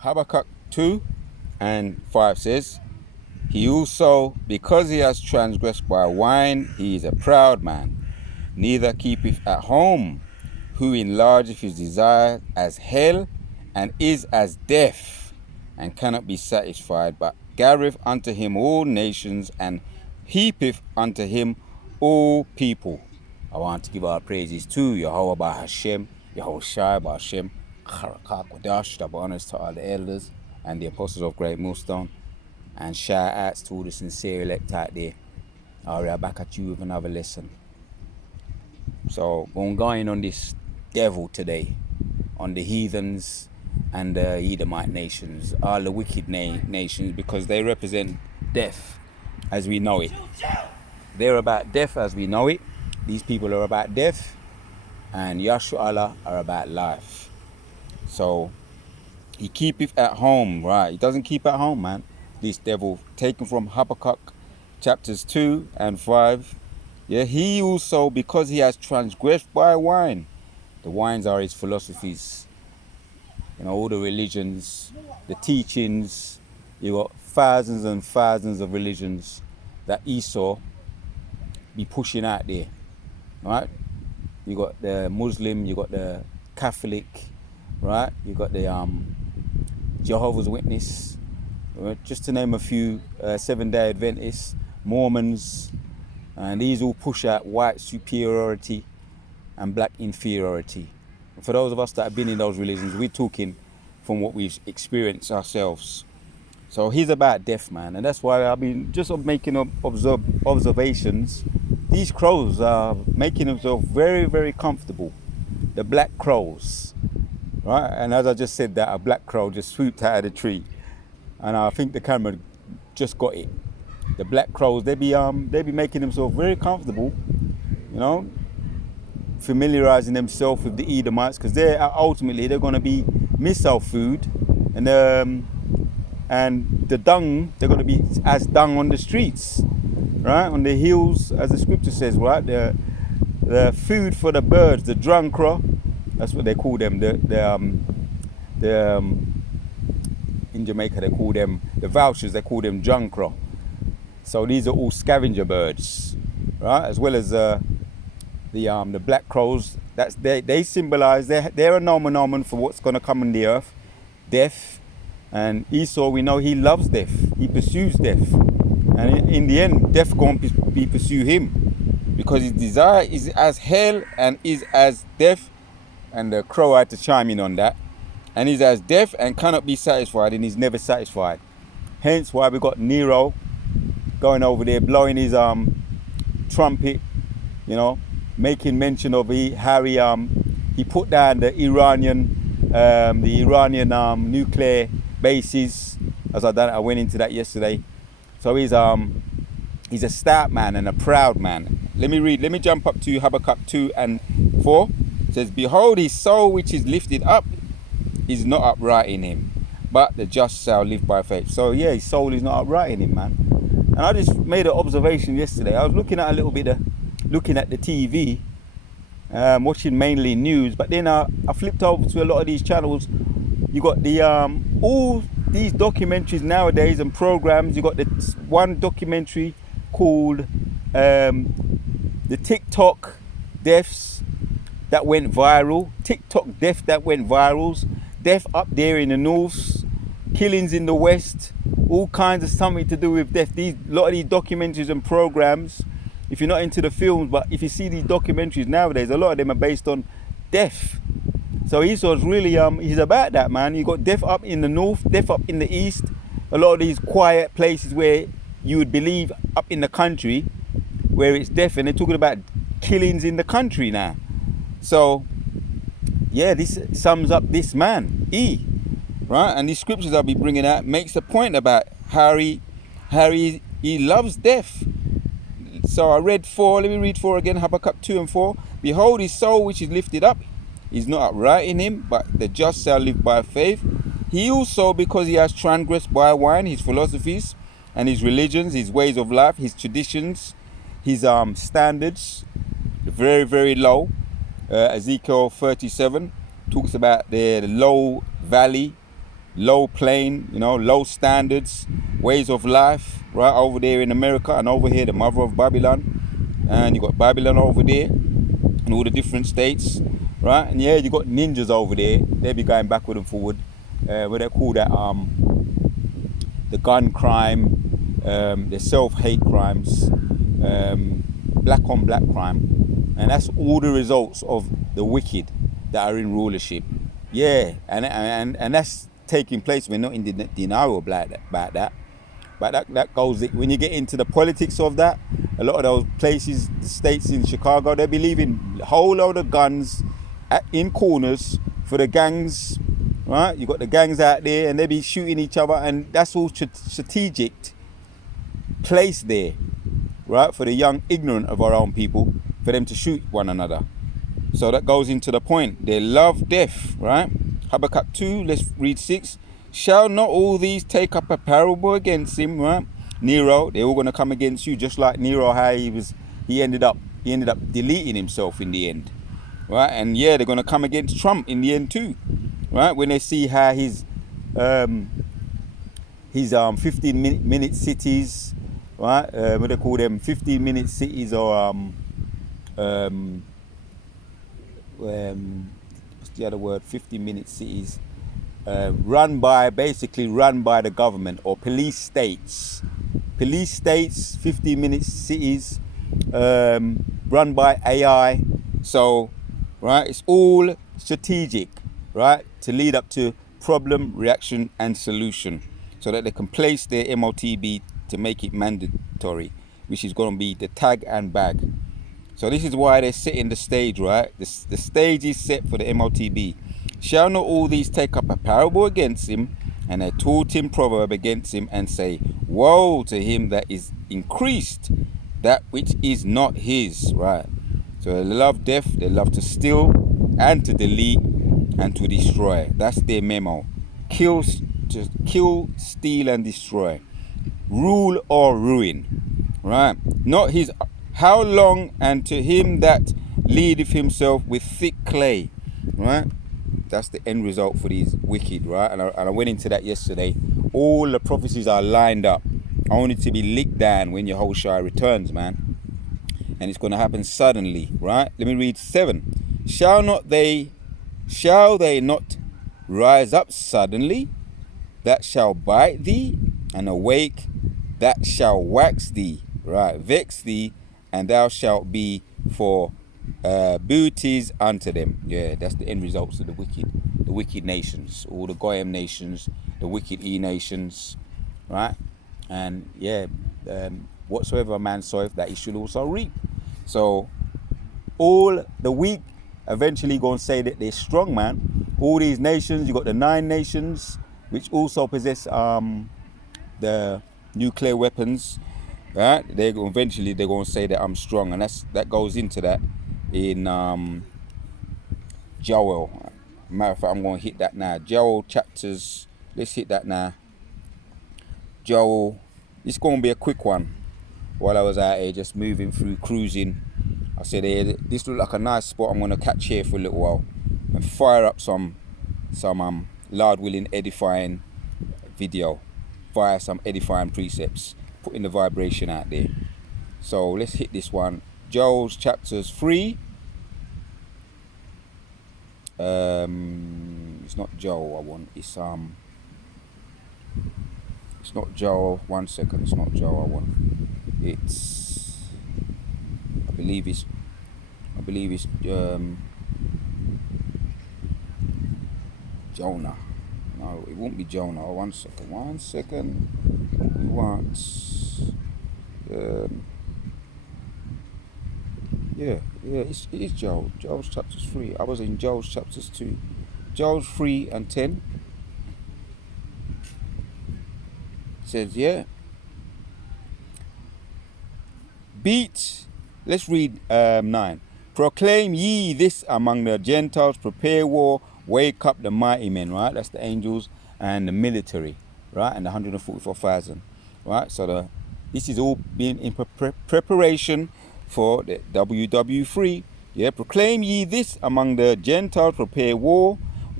Habakkuk 2 and 5 says, He also, because he has transgressed by wine, he is a proud man, neither keepeth at home, who enlargeth his desire as hell, and is as death, and cannot be satisfied, but gathereth unto him all nations, and heapeth unto him all people. I want to give our praises to Yahweh by Hashem, Yahweh Shai by Hashem, Charakak Wadash, double honors to all the elders and the apostles of Great Millstone, and shout outs to all the sincere elect out there. All right, back at you with another lesson. So, we're going on this devil today, on the heathens and the Edomite nations, all the wicked nations, because they represent death as we know it. They're about death as we know it. These people are about death, and Yahshua Allah are about life. So, he keepeth at home, right? He doesn't keep at home, man. This devil, taken from Habakkuk chapters 2 and 5. Yeah, he also, because he has transgressed by wine. The wines are his philosophies. You know, all the religions, the teachings. You got thousands and thousands of religions that Esau be pushing out there, right? You got the Muslim, you got the Catholic, right? You got the Jehovah's Witness, right? Just to name a few, Seventh-day Adventists, Mormons, and these all push out white superiority and black inferiority. For those of us that have been in those religions, we're talking from what we've experienced ourselves. So he's about death, man, and that's why I've been just making observations. These crows are making themselves very, very comfortable. The black crows, right? And as I just said that, a black crow just swooped out of the tree, and I think the camera just got it. The black crows, they be making themselves very comfortable, you know, familiarizing themselves with the Edomites, because they're going to be missile food, and the dung, they're going to be as dung on the streets, right, on the hills, as the scripture says, right? The food for the birds, the drunkra, that's what they call them. In Jamaica they call them the vultures. They call them drunkra. So these are all scavenger birds, right? As well as the black crows. They symbolize, they're a nomen for what's going to come on the earth, death. And Esau, we know he loves death. He pursues death, and in the end, death going to pursue him, because his desire is as hell and is as death. And the crow had to chime in on that. And he's as death and cannot be satisfied, and he's never satisfied. Hence why we got Nero going over there, blowing his trumpet, you know, making mention of how he put down the Iranian nuclear bases. As I went into that yesterday. So he's a stout man and a proud man. Let me jump up to Habakkuk 2 and 4. It says, Behold, his soul which is lifted up is not upright in him, but the just shall live by faith. So yeah, his soul is not upright in him, man. And I just made an observation yesterday. I was looking at the TV, watching mainly news, but then I flipped over to a lot of these channels. You got the all these documentaries nowadays and programs. You got the one documentary called the TikTok deaths that went viral. TikTok death that went viral. Death up there in the north, killings in the west, all kinds of something to do with death. A lot of these documentaries and programs, if you're not into the films, but if you see these documentaries nowadays, a lot of them are based on death. So Esau's really, he's about that, man. You got death up in the north, death up in the east. A lot of these quiet places where you would believe up in the country, where it's death, and they're talking about killings in the country now. So, yeah, this sums up this man, right? And these scriptures I'll be bringing out makes a point about how he loves death. So I read 4, let me read 4 again, Habakkuk 2 and 4. Behold, his soul which is lifted up is not upright in him, but the just shall live by faith. He also, because he has transgressed by wine, his philosophies and his religions, his ways of life, his traditions, his standards, very, very low. Ezekiel 37 talks about the low valley low plane, low standards, ways of life, right, over there in America, and over here the mother of Babylon, and you got Babylon over there in all the different states, right? And yeah, you got ninjas over there. They be going backward and forward. What they call that, the gun crime, the self-hate crimes, black on black crime, and that's all the results of the wicked that are in rulership. Yeah, and that's taking place. We're not in denial about that. But that goes, when you get into the politics of that, a lot of those places, the states in Chicago, they be leaving a whole load of guns in corners for the gangs, right? You got the gangs out there, and they be shooting each other, and that's all strategic place there, right? For the young, ignorant of our own people, for them to shoot one another. So that goes into the point. They love death, right? Habakkuk 2, let's read 6. Shall not all these take up a parable against him, right? Nero, they're all going to come against you, just like Nero, how he ended up deleting himself in the end, right? And yeah, they're going to come against Trump in the end too, right? When they see how his 15-minute cities, right? What they call them, 15-minute cities, or what's the other word? 15-minute cities. Run by the government, or police states, 15-minute cities, run by AI. So, right, it's all strategic, right, to lead up to problem, reaction, and solution, so that they can place their MOTB to make it mandatory, which is going to be the tag and bag. So this is why they're setting the stage, right? The stage is set for the MOTB. Shall not all these take up a parable against him, and they taught him proverb against him, and say, woe to him that is increased that which is not his, right? So they love death, they love to steal and to delete and to destroy. That's their memo. Kill, steal and destroy. Rule or ruin, right? Not his. How long? And to him that leadeth himself with thick clay, right? That's the end result for these wicked, right? And I went into that yesterday. All the prophecies are lined up, only to be licked down when Yahushua returns, man. And it's going to happen suddenly, right? Let me read 7. Shall they not rise up suddenly, that shall bite thee, and awake, that shall wax thee, right? Vex thee, and thou shalt be for booties unto them. Yeah, that's the end results of the wicked nations, all the Goyim nations, the wicked nations, right? And yeah, whatsoever a man soweth, that he should also reap. So all the weak eventually going to say that they're strong, man. All these nations, you got the 9 nations, which also possess the nuclear weapons, right? They're going to say that I'm strong, and that goes into that in Joel. Matter of fact, I'm going to hit that now. Joel chapters. Let's hit that now. Joel. It's going to be a quick one. While I was out here just moving through, cruising, I said, hey, this look like a nice spot. I'm going to catch here for a little while and fire up some Lord willing edifying video via some edifying precepts, putting the vibration out there. So let's hit this one. Joel's chapters 3. It's not Joel I want. It's not Joel. 1 second. It's not Joel I want. It's. I believe it's Jonah. No, it won't be Jonah. 1 second. 1 second. We want. It is Joel. Joel's chapters 3. I was in Joel's chapters 2. Joel's 3 and 10. It says, yeah. Let's read 9. Proclaim ye this among the Gentiles, prepare war, wake up the mighty men, right? That's the angels and the military, right? And the 144,000, right? So this is all being in preparation for the WW3. Yeah, proclaim ye this among the Gentiles, prepare war,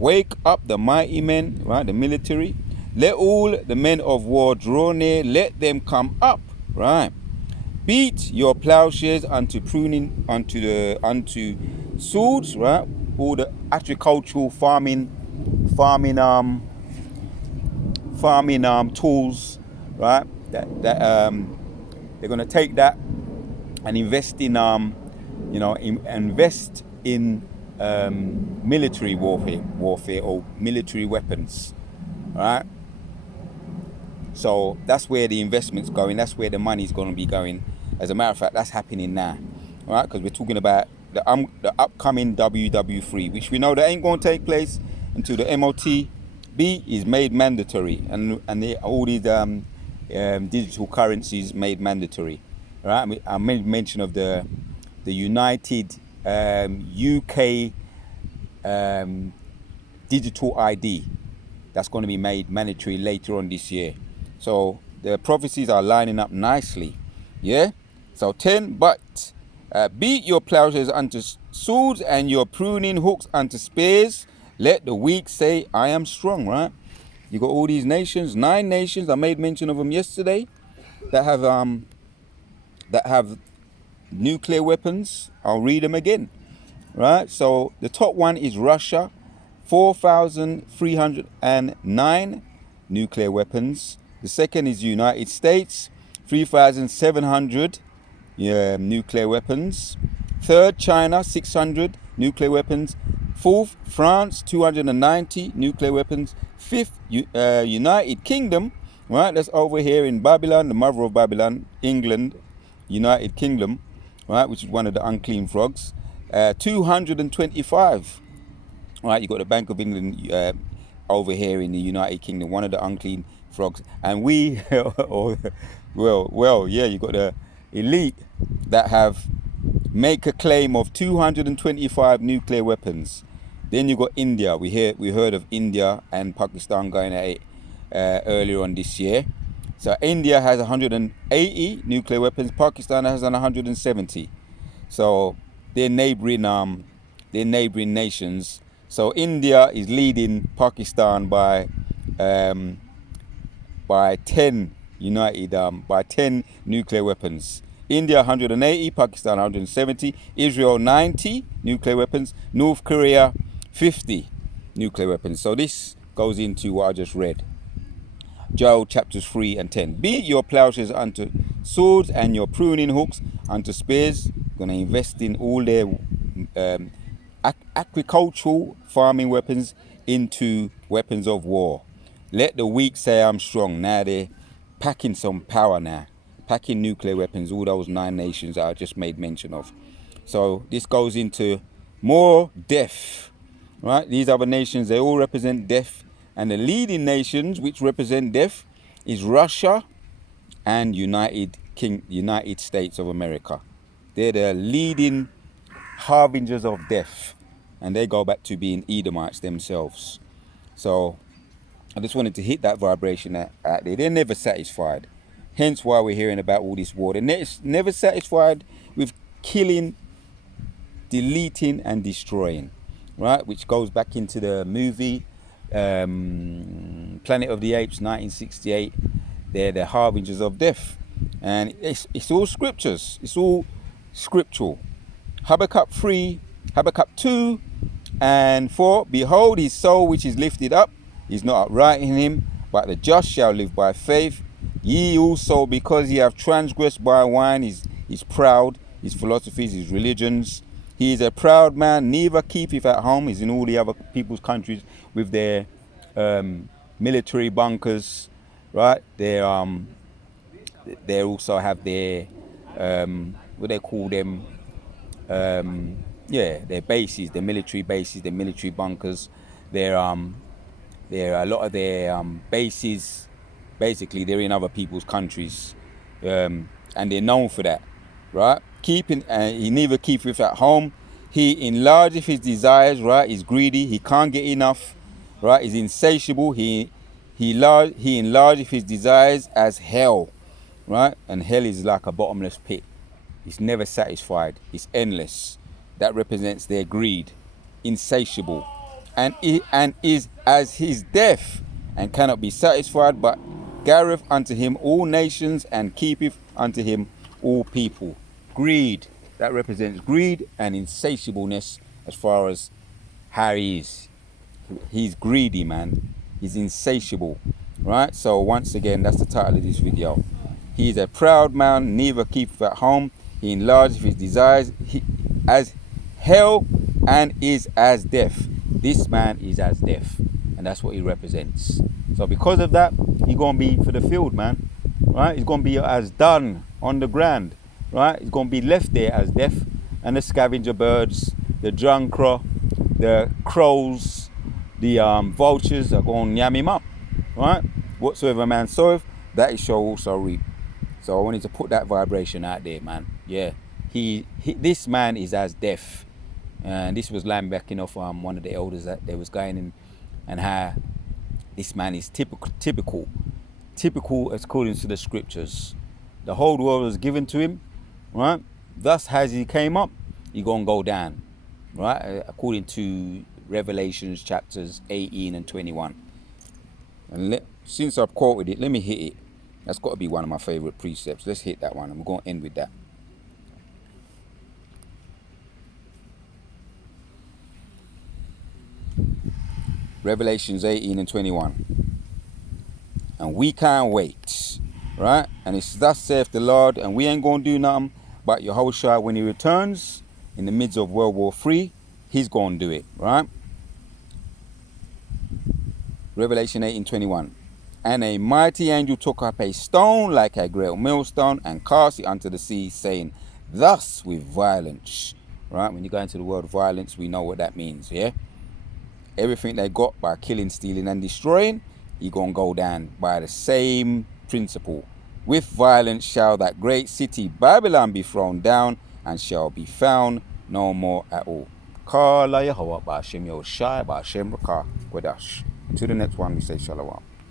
Wake up the mighty men, right, the military. Let all the men of war draw near, let them come up, right. Beat your plowshares unto pruning, unto swords, right. All the agricultural farming tools, right. They're gonna take that and invest in invest in military warfare or military weapons, right? So that's where the investment's going. That's where the money's going to be going. As a matter of fact, that's happening now, right? Because we're talking about the upcoming WW3, which we know that ain't going to take place until the MOTB is made mandatory, and all these digital currencies made mandatory, right? I made mention of the United UK digital ID that's going to be made mandatory later on this year. So the prophecies are lining up nicely, yeah. So 10, but beat your plowshares unto swords and your pruning hooks unto spears. Let the weak say, I am strong, right? You got all these nations, 9 nations. I made mention of them yesterday that have nuclear weapons. I'll read them again, right? So the top one is Russia, 4,309 nuclear weapons. The second is United States, 3,700 nuclear weapons. Third, China, 600 nuclear weapons. Fourth, France, 290 nuclear weapons. Fifth, United Kingdom, right? That's over here in Babylon, the mother of Babylon, England, United Kingdom, right? Which is one of the unclean frogs. 225, right? You got the Bank of England over here in the United Kingdom, one of the unclean frogs. And we, well, yeah, you got the elite that have make a claim of 225 nuclear weapons. Then you got India. We heard of India and Pakistan going at it earlier on this year. So India has 180 nuclear weapons. Pakistan has 170. So they're neighboring nations. So India is leading Pakistan by 10 by 10 nuclear weapons. India 180, Pakistan 170, Israel 90 nuclear weapons, North Korea 50 nuclear weapons. So this goes into what I just read. Joel chapters 3 and 10. Beat your plowshares unto swords and your pruning hooks unto spears. Going to invest in all their agricultural farming weapons into weapons of war. Let the weak say I'm strong. Now they're packing some power now. Packing nuclear weapons, all those 9 nations that I just made mention of. So this goes into more death, right? These other nations, they all represent death. And the leading nations which represent death is Russia and United States of America. They're the leading harbingers of death. And they go back to being Edomites themselves. So I just wanted to hit that vibration out there. They're never satisfied. Hence why we're hearing about all this war. They're never satisfied with killing, deleting and destroying, right? Which goes back into the movie Planet of the Apes, 1968. They're the harbingers of death. And it's all scriptures. It's all scriptural. Habakkuk 3, Habakkuk 2 and 4. Behold, his soul which is lifted up is not upright in him, but the just shall live by faith. Ye also, because ye have transgressed by wine, is proud, his philosophies, his religions. He is a proud man, neither keepeth at home. He's in all the other people's countries with their military bunkers, right? They also have their what they call them, their bases, their military bases, their military bunkers. There are a lot of their bases. Basically, they're in other people's countries, and they're known for that, right? He neither keepeth at home. He enlargeth his desires, right? He's greedy. He can't get enough, right? He's insatiable. He enlargeth his desires as hell, right? And hell is like a bottomless pit. It's never satisfied. It's endless. That represents their greed, insatiable. and is as his death, and cannot be satisfied, but gathereth unto him all nations, and keepeth unto him all people. Greed, that represents greed and insatiableness as far as how he is. He's greedy, man. He's insatiable, right? So once again, that's the title of this video. He is a proud man, neither keepeth at home. He enlargeth his desires, as hell, and is as death. This man is as death, and that's what he represents. So because of that, he's gonna be for the field, man. Right? He's gonna be as done on the ground. Right? He's gonna be left there as death, and the scavenger birds, the drunkra, the crows, the vultures are going to yam him up. Right? Whatsoever man soweth, that he shall also reap. So I wanted to put that vibration out there, man. Yeah, this man is as death, and this was backing off one of the elders that they was going in, and how this man is typical according to the scriptures. The whole world was given to him, right? Thus as he came up, he gonna go down, right? According to Revelations chapters 18 and 21. And since I've quoted it, let me hit it. That's got to be one of my favorite precepts. Let's hit that one, and we're going to end with that. Revelations 18 and 21. And we can't wait, right? And it's thus saith the Lord, and we ain't going to do nothing, but Yahushua, when he returns in the midst of World War III, he's going to do it, right? Revelation 18:21. And a mighty angel took up a stone like a great millstone, and cast it unto the sea, saying, thus with violence. Right? When you go into the word violence, we know what that means, yeah? Everything they got by killing, stealing, and destroying, you're going to go down by the same principle. With violence shall that great city Babylon be thrown down, and shall be found no more at all. Kala Yahweh Ba'ashem Yoshai Ba'ashem Rakah Kwadash. To the next one, we say Shalom.